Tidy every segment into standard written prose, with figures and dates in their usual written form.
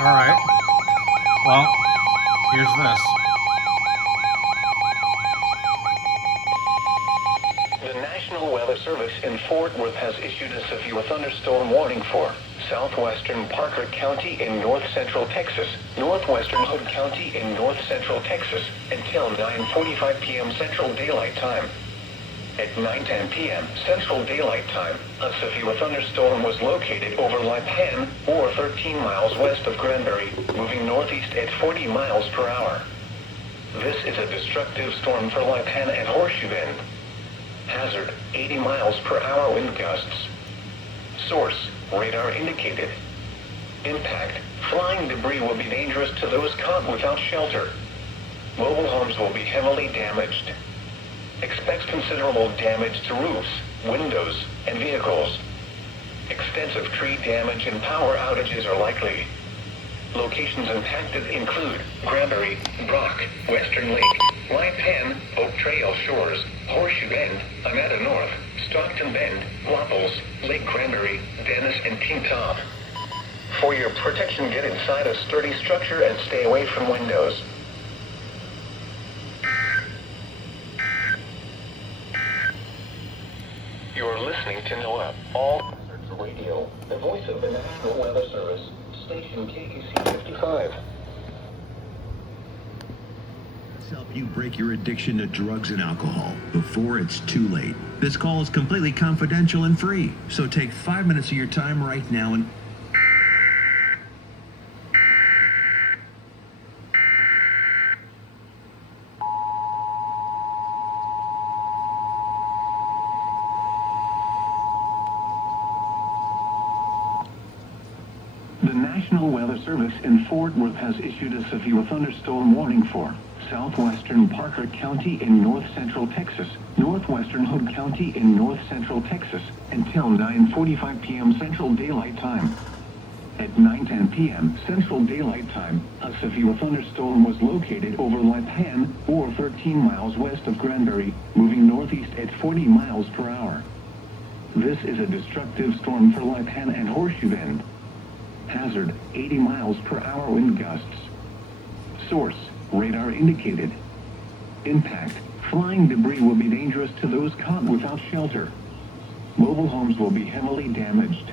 Alright. Well, here's this. The National Weather Service in Fort Worth has issued a severe thunderstorm warning for southwestern Parker County in north-central Texas, northwestern Hood County in north-central Texas, until 9:45 p.m. Central Daylight Time. At 9:10 p.m. Central Daylight Time, a severe thunderstorm was located over Lipan, or 13 miles west of Granbury, moving northeast at 40 miles per hour. This is a destructive storm for Lipan and Horseshoe Bend. Hazard, 80 miles per hour wind gusts. Source, radar indicated. Impact, flying debris will be dangerous to those caught without shelter. Mobile homes will be heavily damaged. Expects considerable damage to roofs, windows, and vehicles. Extensive tree damage and power outages are likely. Locations impacted include Granbury, Brock, Western Lake, Lipan, Oak Trail Shores, Horseshoe Bend, Amata North, Stockton Bend, Wapples, Lake Granbury, Dennis, and King Top. For your protection, get inside a sturdy structure and stay away from windows. You're listening to NOAA, All Hazards Radio, the voice of the National Weather Service, station KSCS 55. Let's help you break your addiction to drugs and alcohol before it's too late. This call is completely confidential and free, so take 5 minutes of your time right now and The National Weather Service in Fort Worth has issued a severe thunderstorm warning for southwestern Parker County in north-central Texas, northwestern Hood County in north-central Texas, until 9:45 p.m. Central Daylight Time. At 9:10 p.m. Central Daylight Time, a severe thunderstorm was located over Lipan, or 13 miles west of Granbury, moving northeast at 40 miles per hour. This is a destructive storm for Lipan and Horseshoe Bend. Hazard, 80 miles per hour wind gusts. Source, radar indicated. Impact, flying debris will be dangerous to those caught without shelter. Mobile homes will be heavily damaged.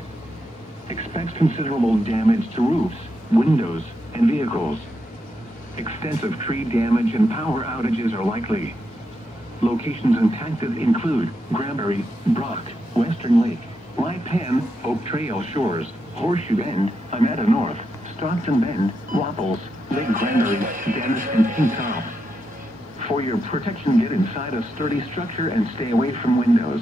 Expects considerable damage to roofs, windows, and vehicles. Extensive tree damage and power outages are likely. Locations impacted include Granbury, Brock, Western Lake, Lipan, Oak Trail Shores, Horseshoe Bend, Amata North, Stockton Bend, Wapples, Lake Granbury, Dennis, and King Top. For your protection, get inside a sturdy structure and stay away from windows.